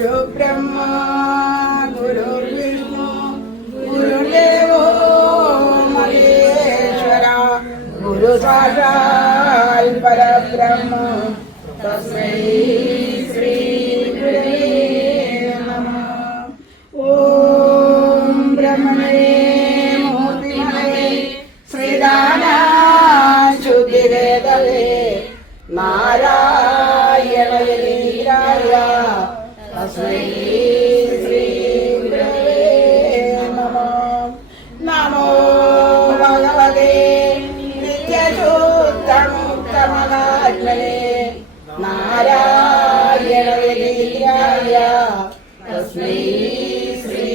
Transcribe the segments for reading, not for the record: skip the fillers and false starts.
गुरु ब्रह्मा गुरुर्विष्णु गुरुदेवो महेश्वरा गुरु साक्षात् परब्रह्म तस्मै श्री गुरवे नमः। ओम ब्रह्मणे मूर्तिमये श्रीदानशुद्धिवेदवे नारायणयतीन्द्राय तस्मै श्री गुरवे नमः। नमो भगवते नित्यशुद्धमुक्तमहात्मने नारायणयतीन्द्राय तस्मै श्री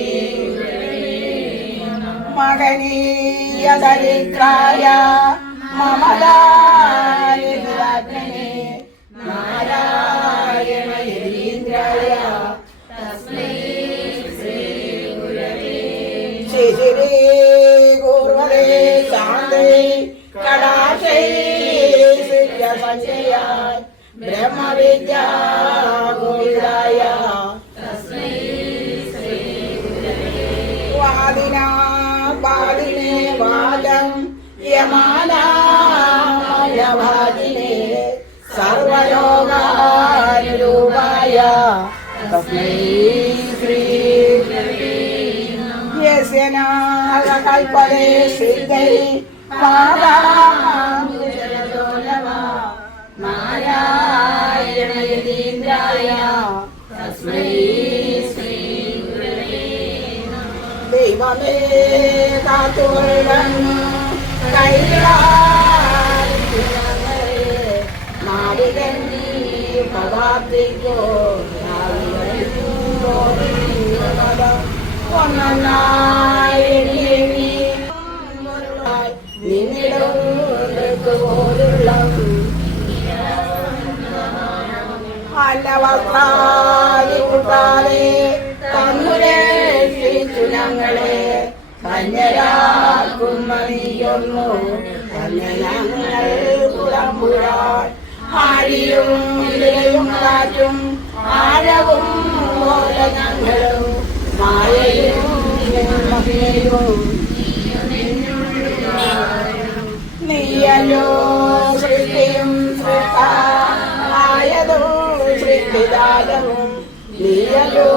गुरवे नमः। महनीय दरिद्राय ममदानिधिरात्मने नारायणयतीन्द्राय तस्मै श्री गुरवे। शिशिरे गुर्वरे शान्ते कडाक्षै सिद्ध्यसंजयाय ब्रह्मविद्या गोविदाय तस्मै श्री गुरवे। वादिना वादिने वादं यमानायभाजिने सर्वयोगानुरूपाय तस्मै श्री गुरवे नमः। यस्य नागकल्पते सिद्धै पादाम्बुजतो नमः नारायणयतीन्द्राय तस्मै श्री गुरवे नमः। दैवमे कातुर्वन् नारिगन्धि पदाब्दिको അന്നവസ്ത്രാദികുട്ടാലെ തന്നുരക്ഷിച്ചു ഞങ്ങളെ കന്യരാക്കുന്ന നീയൊന്നു തന്നെ ഞങ്ങൾ പുറമ്പുരാൻ ആഴിയും ഇലയും കാറ്റും ആഴവും പോലെ ഞങ്ങളും മായയും മഹിമയും നീയല്ലോ സൃഷ്ടിയും സൃഷ്ടായതും സൃഷ്ടിദാനവും നീയല്ലോ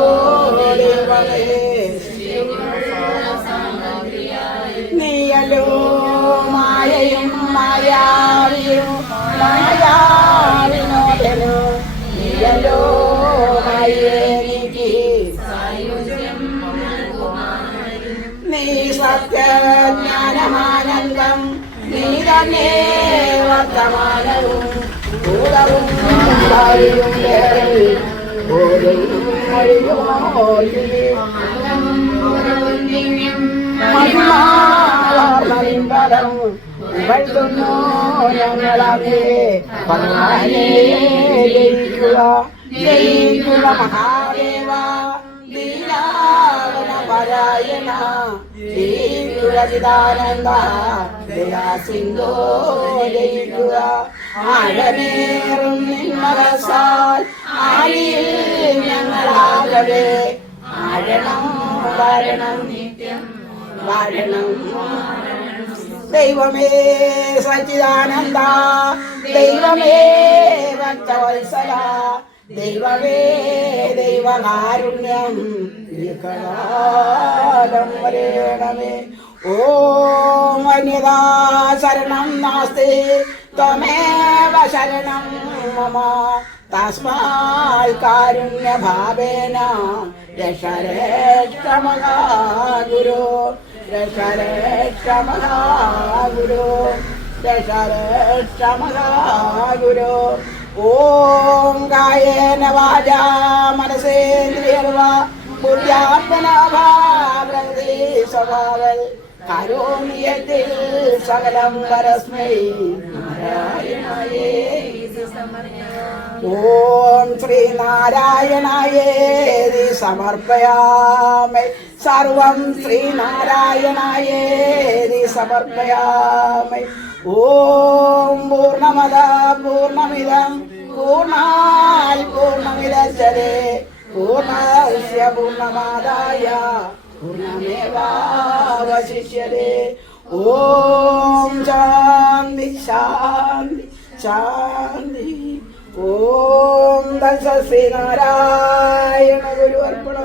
ദൈവമേ നീയല്ലോ മായയും മായാവിയും മായാവിനോദനോ നീയല്ലോ എനിക്ക് നീ സത്യജ്ഞാനമാനന്ദം നീ തന്നെ വർത്തമാനവും ഭൂതവും ഭാവിയും ഓരും മഹിമാർമലിംബലം ഇവഴ്ത്തുന്നു ഞങ്ങളെ ഭഗവാനെ ജയിക്കുക ജയിക്കുക മഹാദേവ ദീനാവനപരായണ ജയിക്കുക ചിദാനന്ദ ദയാസിന്ധോ ജയിക്കുക ആഴമേറും നിന്മനസാൽ ആഴിയിൽ ഞങ്ങളാകവേ ആഴണം വാഴണം നിത്യം വാഴണം. ദൈവമേ സച്ചിദാനന്ദ ദൈവമേ ഭക്തവത്സല ദൈവമേ ദൈവകാരുണ്യം കാലം വരേണമേ. ഓം അന്യഥാ ശരണം നാസ്തി ത്വമേവ ശരണം മമ തസ്മാൽ കാരുണ്യഭാവേന രക്ഷ മഹാഗുരു രക്ഷ മഹാഗുരു രക്ഷ മഹാഗുരു. ഓം കായേന വാചാ മനസേന്ദ്രിയർവാ ബുദ്ധ്യാത്മനാ പ്രകൃതി സ്വഭാവൽ കരോമി യത്തിൽ സകലം പരസ്മൈ നാരായണായേതി സമർപ്പയാമി. ഓം ശ്രീനാരായണായേതി സമർപ്പയാമി. സർവം ശ്രീനാരായണായേതി സമർപ്പയാമി. ഓം പൂർണ്ണമദ പൂർണ്ണമിദം പൂർണ്ണാൽ പൂർണ്ണമിദച്യതേ പൂർണ്ണസ്യ പൂർണ്ണമാദായ പൂർണ്ണമേവാവശിഷ്യതേ. ഓം ശാന്തി ശാന്തി ശാന്തി. ഓം തത്സ ശ്രീനാരായണ ഗുരു അർപ്പണ.